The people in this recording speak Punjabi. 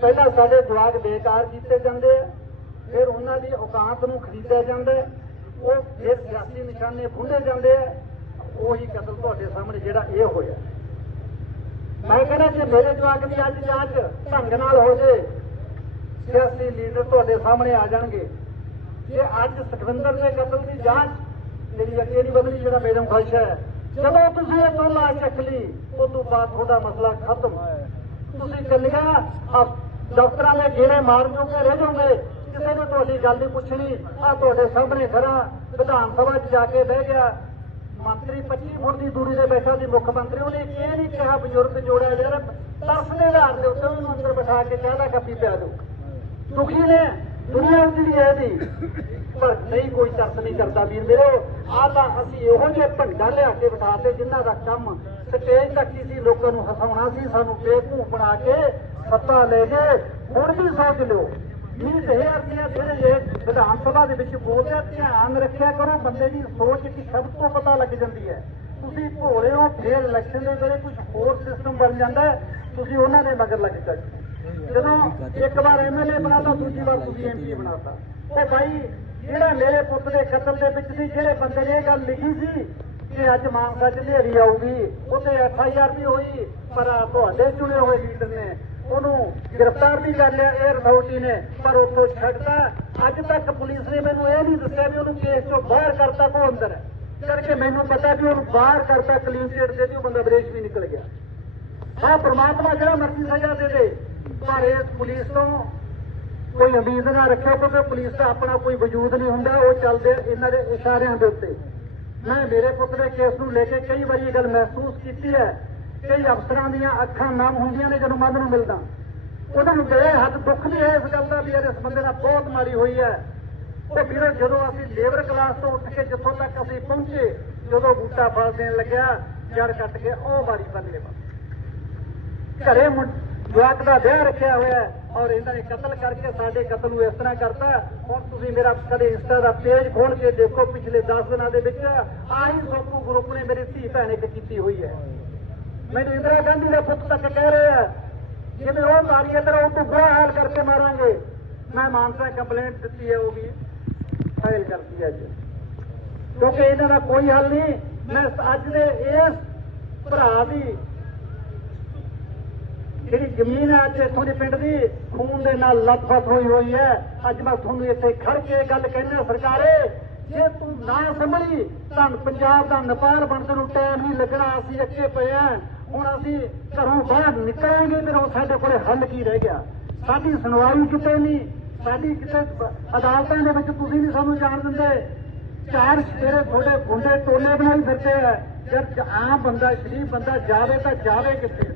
ਪਹਿਲਾਂ ਸਾਡੇ ਜਵਾਕ ਬੇਕਾਰ ਕੀਤੇ ਜਾਂਦੇ ਆ, ਫਿਰ ਉਹਨਾਂ ਦੀ ਔਕਾਤ ਨੂੰ ਖਰੀਦਿਆ ਜਾਂਦਾ ਉਹ ਫਿਰ ਸਿਆਸੀ ਨਿਸ਼ਾਨੇ ਫੁੰਡੇ ਜਾਂਦੇ ਆ, ਉਹੀ ਕਤਲ ਤੁਹਾਡੇ ਸਾਹਮਣੇ ਜਿਹੜਾ ਇਹ ਹੋਇਆ। ਮੈਂ ਕਹਿੰਦਾ ਕਿ ਮੇਰੇ ਜਵਾਕ ਦੀ ਅੱਜ ਜਾਂਚ ਢੰਗ ਨਾਲ ਹੋ ਜੇ, ਸਿਆਸੀ ਲੀਡਰ ਤੁਹਾਡੇ ਸਾਹਮਣੇ ਆ ਜਾਣਗੇ। ਜੇ ਅੱਜ ਸੁਖਵਿੰਦਰ ਦੇ ਕਤਲ ਦੀ ਜਾਂਚ ਮੇਰੀ ਅੱਗੇ ਨਹੀਂ ਵਧਣੀ, ਜਿਹੜਾ ਮੇਰਾ ਖੁਸ਼ ਹੈ, ਜਦੋਂ ਤੁਸੀਂ ਇਹ ਦੋਲਾ ਚੱਕ ਲਈ ਉਸ ਤੋਂ ਬਾਅਦ ਤੁਹਾਡਾ ਮਸਲਾ ਖਤਮ। ਤੁਸੀਂ ਕੱਲੀਆਂ ਡਾਕਟਰਾਂ ਦੇ ਗੇੜੇ ਮਾਰ ਜੋਗੇ, ਰਹਿ ਜਾਓਗੇ ਕਿਸੇ ਨੇ ਤੁਹਾਡੀ ਗੱਲ ਨਹੀਂ ਪੁੱਛਣੀ ਆ ਤੁਹਾਡੇ ਸਾਹਮਣੇ ਖੜਾ, ਵਿਧਾਨ ਸਭਾ 'ਚ ਜਾ ਕੇ ਬਹਿ ਗਿਆ। ਮੰਤਰੀ 25 ਫੁੱਟ ਦੀ ਦੂਰੀ ਤੇ ਬੈਠਾ ਸੀ, ਮੁੱਖ ਮੰਤਰੀ, ਉਹਨੇ ਇਹ ਨਹੀਂ ਕਿਹਾ ਬਜ਼ੁਰਗ ਜੋੜਿਆ ਜਿਹੜਾ ਤਰਸ ਦੇ ਆਧਾਰ ਦੇ ਉੱਤੇ ਉਹਨੂੰ ਅੰਦਰ ਬਿਠਾ ਕੇ ਚਾਹ ਦਾ ਕੱਪੀ ਪਿਆ ਦਿਓ। ਦੁਖੀ ਨੇ, ਦੁਨੀਆ ਜਿਹੜੀ ਹੈ ਦੀ ਪਰ ਨਹੀਂ, ਕੋਈ ਤਰਸ ਨਹੀਂ ਕਰਦਾ ਵੀਰ ਮੇਰੇ। ਆ ਤਾਂ ਅਸੀਂ ਇਹੋ ਜਿਹੇ ਭੰਡਾ ਲਿਆ ਕੇ ਬਿਠਾਤੇ ਜਿਨ੍ਹਾਂ ਦਾ ਕੰਮ ਸਟੇਜ ਤੱਕ ਹੀ ਸੀ, ਲੋਕਾਂ ਨੂੰ ਹਸਾਉਣਾ ਸੀ, ਸਾਨੂੰ ਬੇਵਕੂਫ ਬਣਾ ਕੇ ਸੱਤਾ ਲੈ ਗਏ ਹੁਣ ਵੀ ਸੋਚ ਲਿਓ। ਵੀਹ ਹਜ਼ਾਰ ਦੀਆਂ ਜਿਹੜੇ ਇਹ ਵਿਧਾਨ ਸਭਾ ਦੇ ਵਿੱਚ ਬੋਲਦੇ ਧਿਆਨ ਰੱਖਿਆ ਕਰੋ, ਬੰਦੇ ਦੀ ਸੋਚ ਕੀ ਸ਼ਬਦ ਤੋਂ ਪਤਾ ਲੱਗ ਜਾਂਦੀ ਹੈ। ਤੁਸੀਂ ਭੋਲੇ ਹੋ, ਫੇਰ ਇਲੈਕਸ਼ਨ ਦੇ ਵੇਲੇ ਕੁਝ ਹੋਰ ਸਿਸਟਮ ਬਣ ਜਾਂਦਾ ਤੁਸੀਂ ਉਹਨਾਂ ਦੇ ਮਗਰ ਲੱਗ ਜਾਂਦੇ ਜਦੋਂ ਇੱਕ ਵਾਰ ਐਮਐਲਏ ਬਣਾਤਾ, ਦੂਜੀ ਵਾਰ ਤੁਸੀਂ ਐਮਪੀ ਬਣਾਤਾ। ਉਹ ਭਾਈ ਜਿਹੜਾ ਮੇਰੇ ਪੁੱਤ ਦੇ ਕਤਲ ਦੇ ਵਿੱਚ ਸੀ, ਜਿਹੜੇ ਬੰਦੇ ਨੇ ਇਹ ਗੱਲ ਲਿਖੀ ਸੀ ਕਿ ਅੱਜ ਮਾਨਸਾ ਚ ਹਨੇਰੀ ਆਊਗੀ, ਉੱਥੇ ਐਫ ਵੀ ਹੋਈ, ਪਰ ਤੁਹਾਡੇ ਚੁਣੇ ਹੋਏ ਲੀਡਰ ਨੇ ਉਹਨੂੰ ਗ੍ਰਿਫਤਾਰ ਵੀ ਕਰ ਲਿਆ 에ਅਰ ਅਥਾਰਟੀ ਨੇ, ਪਰ ਉੱਥੋਂ ਛੱਡਤਾ। ਅੱਜ ਤੱਕ ਪੁਲਿਸ ਨੇ ਮੈਨੂੰ ਇਹ ਨਹੀਂ ਦੱਸਿਆ ਵੀ ਉਹਨੂੰ ਕੇਸ ਚੋਂ ਬਾਹਰ ਕਰਤਾ ਕੋ ਅੰਦਰ। ਹੈ ਕਰਕੇ ਮੈਨੂੰ ਪਤਾ ਵੀ ਉਹਨੂੰ ਬਾਹਰ ਕਰਤਾ ਕਲੀਨ ਚਿੱਟ ਦੇ ਦੀ ਉਹ ਬੰਦਾ ਵਿਦੇਸ਼ ਵੀ ਨਿਕਲ ਗਿਆ। ਹਾਂ ਪ੍ਰਮਾਤਮਾ ਜਿਹੜਾ ਮਰਜ਼ੀ ਸਜ਼ਾ ਦੇ ਦੇ, ਪਰ ਇਸ ਪੁਲਿਸ ਤੋਂ ਕੋਈ ਉਮੀਦ ਨਾ ਰੱਖਿਓ, ਕਿਉਂਕਿ ਪੁਲਿਸ ਦਾ ਆਪਣਾ ਕੋਈ ਵਜੂਦ ਨਹੀਂ ਹੁੰਦਾ, ਉਹ ਚੱਲਦੇ ਇਹਨਾਂ ਦੇ ਇਸ਼ਾਰਿਆਂ ਦੇ ਉੱਤੇ। ਮੈਂ ਮੇਰੇ ਪੁੱਤ ਦੇ ਕੇਸ ਨੂੰ ਲੈ ਕੇ ਕਈ ਵਾਰੀ ਇਹ ਗੱਲ ਮਹਿਸੂਸ ਕੀਤੀ ਹੈ। ਕਈ ਅਫਸਰਾਂ ਦੀਆਂ ਅੱਖਾਂ ਨਮ ਹੁੰਦੀਆਂ ਨੇ ਜਦੋਂ ਮਨ ਨੂੰ ਮਿਲਦਾ। ਉਹਨਾਂ ਨੂੰ ਬੇਹੱਦ ਦੁੱਖ ਵੀ ਹੈ ਇਸ ਗੱਲ ਦਾ ਵੀ ਇਸ ਬੰਦੇ ਨਾਲ ਬਹੁਤ ਮਾਰੀ ਹੋਈ ਹੈ। ਉਹ ਵੀਰੋ, ਜਦੋਂ ਅਸੀਂ ਲੇਬਰ ਕਲਾਸ ਤੋਂ ਉੱਠ ਕੇ ਜਿੱਥੋਂ ਤੱਕ ਅਸੀਂ ਪਹੁੰਚੇ, ਜਦੋਂ ਬੂਟਾ ਫਲ ਦੇਣ ਲੱਗਿਆ ਜੜ ਕੱਟ ਕੇ ਉਹ ਵਾਰੀ ਬੰਦੇ ਪਾ ਘਰੇ ਜਵਾਕ ਦਾ ਵਿਆਹ ਰੱਖਿਆ ਹੋਇਆ ਔਰ ਇਹਨਾਂ ਨੇ ਕਤਲ ਕਰਕੇ ਸਾਡੇ ਕਤਲ ਨੂੰ ਇਸ ਤਰ੍ਹਾਂ ਕਰਤਾ। ਹੁਣ ਤੁਸੀਂ ਮੇਰਾ ਕਦੇ ਇੰਸਟਾ ਦਾ ਪੇਜ ਖੋਲ ਕੇ ਦੇਖੋ, ਪਿਛਲੇ 10 ਦਿਨਾਂ ਦੇ ਵਿੱਚ ਆਹੀ ਸੋਪੂ ਗਰੁੱਪ ਨੇ ਮੇਰੀ ਧੀ ਭੈਣ ਇੱਕ ਕੀਤੀ ਹੋਈ ਹੈ। ਮੈਨੂੰ ਇੰਦਰਾ ਗਾਂਧੀ ਦਾ ਪੁੱਤ ਤੱਕ ਕਹਿ ਰਹੇ ਆ, ਜਿਵੇਂ ਉਹ ਮਾਰੀ ਅੰਦਰ ਉਹ ਤੋਂ ਹਾਲ ਕਰਕੇ ਮਾਰਾਂਗੇ। ਮੈਂ ਮਾਨਸਾ ਕੰਪਲੇਂਟ ਦਿੱਤੀ ਹੈ, ਉਹ ਵੀ ਫਾਈਲ ਕਰਤੀ ਹੈ ਅੱਜ। ਕਿਉਂਕਿ ਇਹਨਾਂ ਦਾ ਕੋਈ ਹੱਲ ਨਹੀਂ। ਮੈਂ ਅੱਜ ਦੇ ਇਸ ਭਰਾ ਦੀ ਜਿਹੜੀ ਜ਼ਮੀਨ ਹੈ, ਅੱਜ ਇੱਥੋਂ ਦੇ ਪਿੰਡ ਦੀ, ਖੂਨ ਦੇ ਨਾਲ ਲੱਥਪੱਥ ਹੋਈ ਹੋਈ ਹੈ। ਅੱਜ ਮੈਂ ਤੁਹਾਨੂੰ ਇੱਥੇ ਖੜ ਕੇ ਗੱਲ ਕਹਿੰਦਾ, ਸਰਕਾਰੇ ਜੇ ਤੂੰ ਨਾ ਸੰਭਲੀ ਤਾਂ ਪੰਜਾਬ ਦਾ ਨੇਪਾਲ ਬਣਨ ਨੂੰ ਟਾਈਮ ਨਹੀਂ ਲੱਗਣਾ, ਅਸੀਂ ਅੱਗੇ ਪਏ ਆ। ਹੁਣ ਅਸੀਂ ਘਰੋਂ ਬਾਹਰ ਨਿਕਲਾਂਗੇ ਤੇ ਸਾਡੇ ਕੋਲੇ ਹੱਲ ਕੀ ਰਹਿ ਗਿਆ? ਸਾਡੀ ਸੁਣਵਾਈ ਕਿਤੇ ਨਹੀਂ, ਸਾਡੀ ਕਿਤੇ ਅਦਾਲਤਾਂ ਦੇ ਵਿੱਚ ਤੁਸੀਂ ਨਹੀਂ ਸਾਨੂੰ ਜਾਣ ਦਿੰਦੇ। ਚਾਰ ਤੇਰੇ ਤੁਹਾਡੇ ਗੁੰਡੇ ਟੋਲੇ ਬਣਾਈ ਫਿਰਦੇ ਆ। ਜਦ ਆਮ ਬੰਦਾ, ਸ਼ਰੀਫ ਬੰਦਾ ਜਾਵੇ ਤਾਂ ਜਾਵੇ ਕਿੱਥੇ?